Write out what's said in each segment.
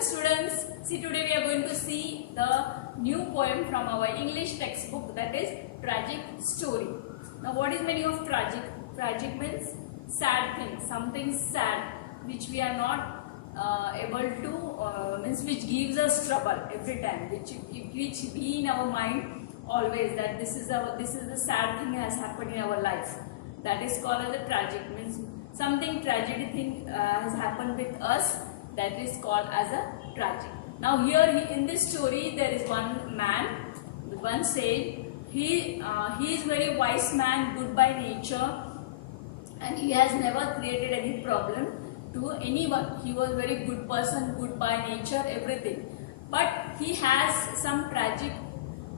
Hello students, see today we are going to see the new poem from our English textbook, that is Tragic Story. Now what is meaning of tragic? Tragic means sad thing, something sad which we are not able to, means which gives us trouble every time, which be in our mind always that this is the sad thing has happened in our life. That is called as a tragic, means something tragedy thing has happened with us, that is called as a tragic. Now here in this story there is one man, one sage. He is very wise man, good by nature, and he has never created any problem to anyone. He was very good person, good by nature, everything. But he has some tragic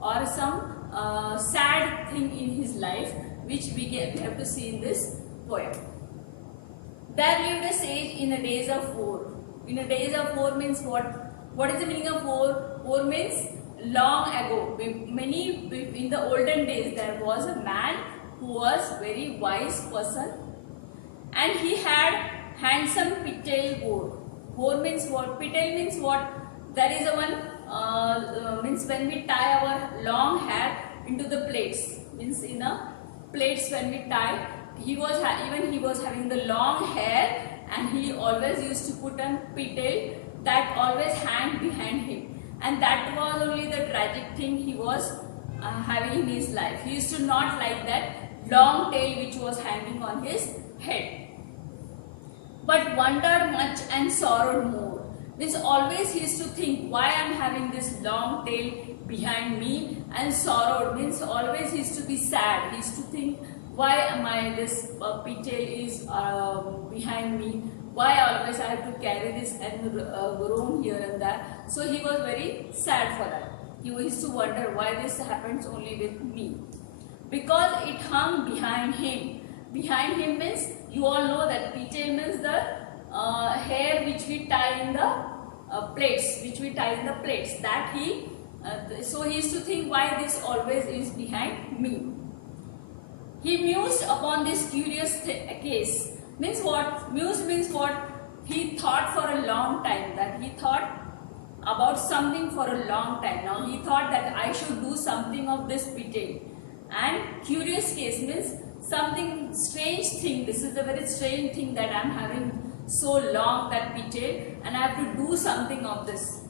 or some sad thing in his life, which we have to see in this poem. There lived a sage in the days of war. In the days of war means what? What is the meaning of war? War means long ago. In the olden days there was a man who was very wise person, and he had handsome pigtail boar. Boar means what? Pigtail means what? There is a one means when we tie our long hair into the plaits. Means in a plaits when we tie. He was having the long hair, and he always used to put on pigtail that always hang behind him, and that was only the tragic thing he was having in his life. He used to not like that long tail which was hanging on his head, but wondered much and sorrowed more. Means always he used to think, why I am having this long tail behind me, and sorrowed means always he used to be sad. He used to think, why am I this pigtail is behind me? Why always I have to carry this and roam here and there? So he was very sad for that. He used to wonder why this happens only with me, because it hung behind him. Behind him means, you all know that pigtail means the hair which we tie in the plaits, that he so he used to think, why this always is behind me. He mused upon this curious case. Means what? Muse means what? He thought for a long time, that he thought about something for a long time. Now he thought that I should do something of this pigtail. And curious case means something strange thing. This is a very strange thing that I am having so long, that pigtail, and I have to do something of this.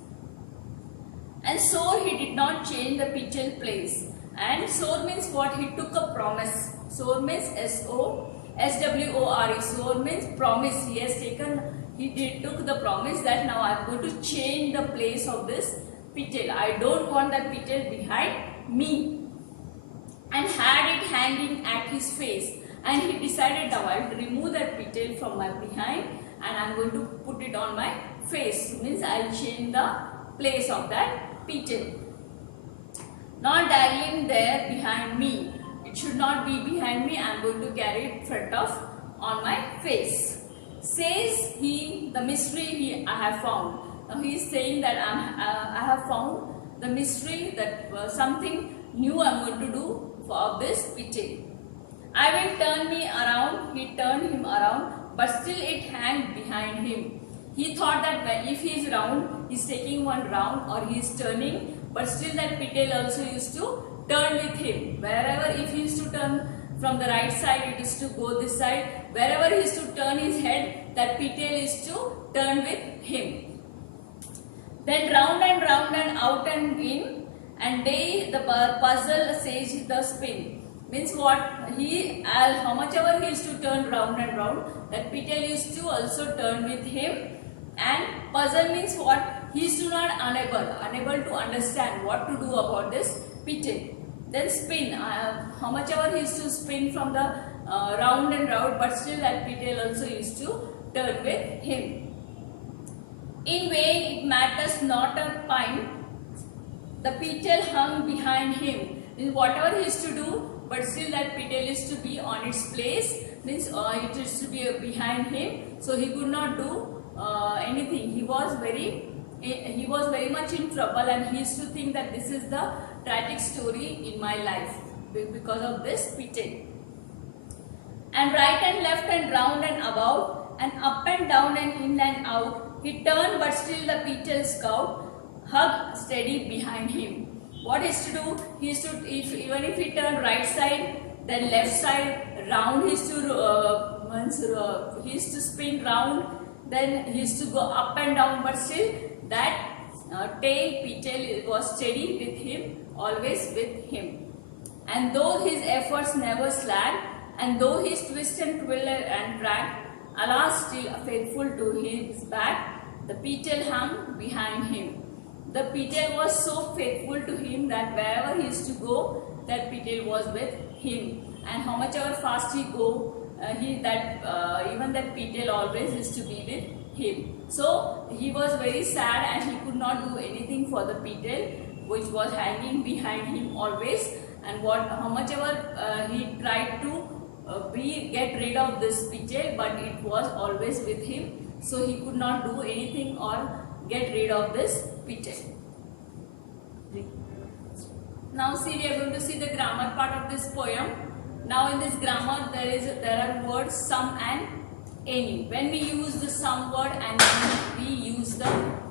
And so he did not change the pigtail place. And swore means what? He took a promise. Swore means S-W-O-R-E. Swore means promise. He took the promise that now I am going to change the place of this pigtail. I don't want that pigtail behind me. And had it hanging at his face. And he decided, now I will remove that pigtail from my behind, and I am going to put it on my face. Means I will change the place of that pigtail. Not dangling there behind me. It should not be behind me. I am going to carry it front of on my face. Says he, the mystery I have found. Now he is saying that I have found the mystery, that something new I am going to do for this pigtail. I will turn me around. He turned him around, but still it hanged behind him. He thought that if he is round, he is taking one round, or he is turning, but still that pigtail also used to turn with him. Wherever, if he used to turn from the right side, it used to go this side. Wherever he used to turn his head, that pigtail used to turn with him. Then round and out and in, and they the puzzle says the spin. Means what? How much ever he used to turn round and round, that pigtail used to also turn with him. And puzzle means what? He is unable to understand what to do about this pigtail. Then spin, how much ever he used to spin from the round and round, but still that pigtail also used to turn with him. In vain it matters not a pine, the pigtail hung behind him. Means whatever he used to do, but still that pigtail used to be on its place. Means it used to be behind him, so he could not do anything. He was very much in trouble, and he used to think that this is the tragic story in my life because of this pigtail. And right and left and round and about, and up and down and in and out, He turned, but still the petal scout hugged steady behind him. What is to do? He is to, even if he turned right side, then left side, round he is to spin round, then he is to go up and down, but still that tail petal was steady with him, always with him. And though his efforts never slacked, and though his twist and twirl and drag, alas, still faithful to his back, the petal hung behind him. The petal was so faithful to him that wherever he used to go, that petal was with him. And how much ever fast he go, even that petal always used to be with him. So he was very sad and he could not do anything for the petal, which was hanging behind him always. And how much ever he tried to get rid of this petal, but it was always with him. So he could not do anything or get rid of this petal. Now see, we are going to see the grammar part of this poem. Now in this grammar there are words some and any. When we use the some word and we use the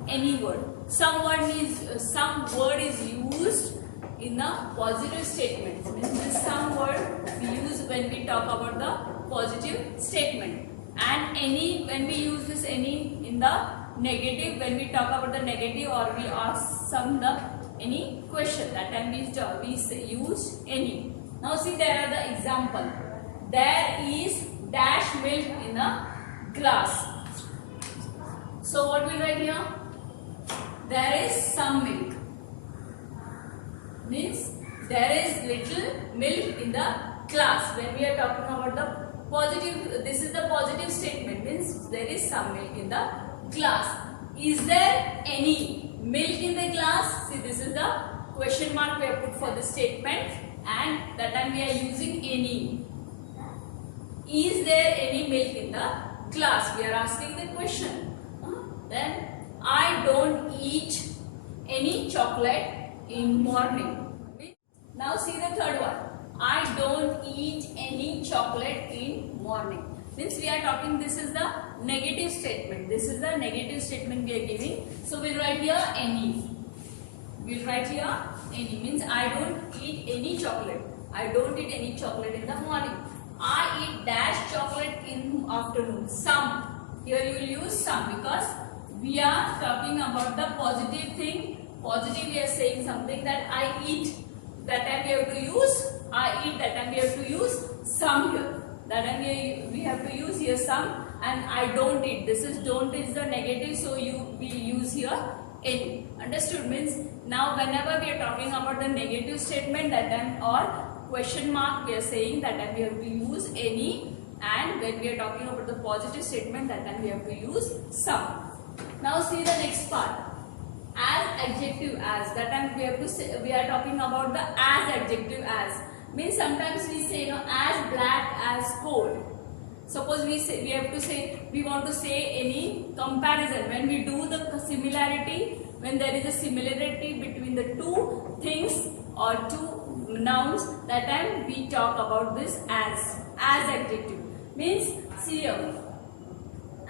any word. Some word is used in a positive statement. This some word we use when we talk about the positive statement. And any, when we use this any in the negative, when we talk about the negative or we ask any question, that time we use any. Now see, there are the example. There is dash milk in a glass. So what we write here? There is some milk. Means there is little milk in the glass. When we are talking about the positive, this is the positive statement, means there is some milk in the glass. Is there any milk in the glass? See, this is the question mark we have put for the statement, and that time we are using any. Is there any milk in the glass? We are asking the question. Then I don't eat any chocolate in morning. Now see the third one. I don't eat any chocolate in morning. Means we are talking, this is the negative statement. This is the negative statement we are giving. So we'll write here any. We'll write here any. Means I don't eat any chocolate. I don't eat any chocolate in the morning. I eat dash chocolate in afternoon. Some. Here you will use some because we are talking about the positive thing. Positive, we are saying something that I eat. That time we have to use I eat. That time we have to use some here. That time we have to use here some, and I don't eat. This is don't is the negative, so we use here any. Understood? Means now whenever we are talking about the negative statement, that time or question mark, we are saying that time we have to use any, and when we are talking about the positive statement, that time we have to use some. Now see the next part. As adjective as, that time we have to say, we are talking about the as adjective as. Means sometimes we say as black as coal. Suppose we have to say, we want to say any comparison. When we do the similarity, when there is a similarity between the two things or two nouns, that time we talk about this as adjective. Means see here,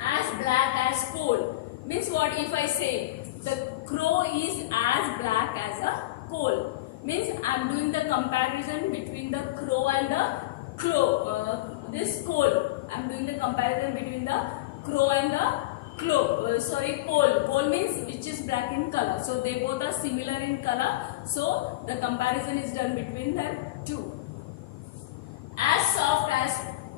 as black as coal. Means what if I say the crow is as black as a coal? Means I am doing the comparison between the crow and the this coal. I am doing the comparison between the crow and the coal. Coal means which is black in color. So they both are similar in color. So the comparison is done between them two. As soft as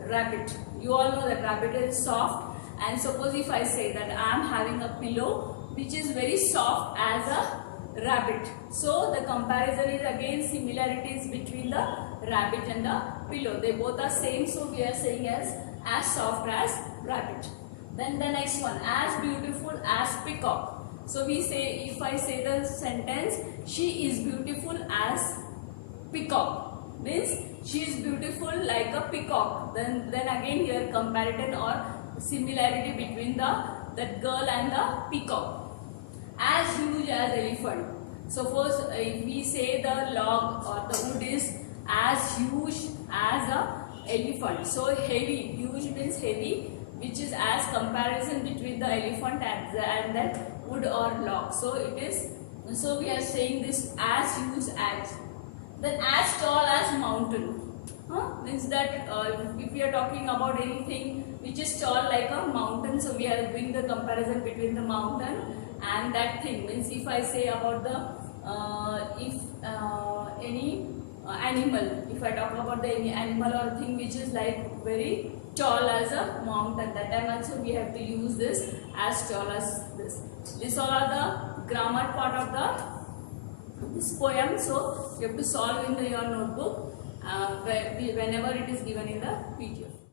rabbit. You all know that rabbit is soft. And suppose if I say that I am having a pillow which is very soft as a rabbit. So the comparison is again similarities between the rabbit and the pillow. They both are same, so we are saying as soft as rabbit. Then the next one, as beautiful as peacock. So we say, if I say the sentence, she is beautiful as peacock, means she is beautiful like a peacock. Then again here comparison or similarity between that girl and the peacock. As huge as elephant. Suppose if we say the log or the wood is as huge as a elephant. So heavy, huge means heavy. which is as comparison between the elephant and that wood or log. So it is, so we are saying this as huge as. Then as tall as mountain. Means that if we are talking about anything which is tall like a mountain, so we are doing the comparison between the mountain and that thing. Means if I say about the any animal, if I talk about the any animal or thing which is like very tall as a mountain, that time also we have to use this as tall as this. These all are the grammar part of this poem. So you have to solve in your notebook whenever it is given in the PDF.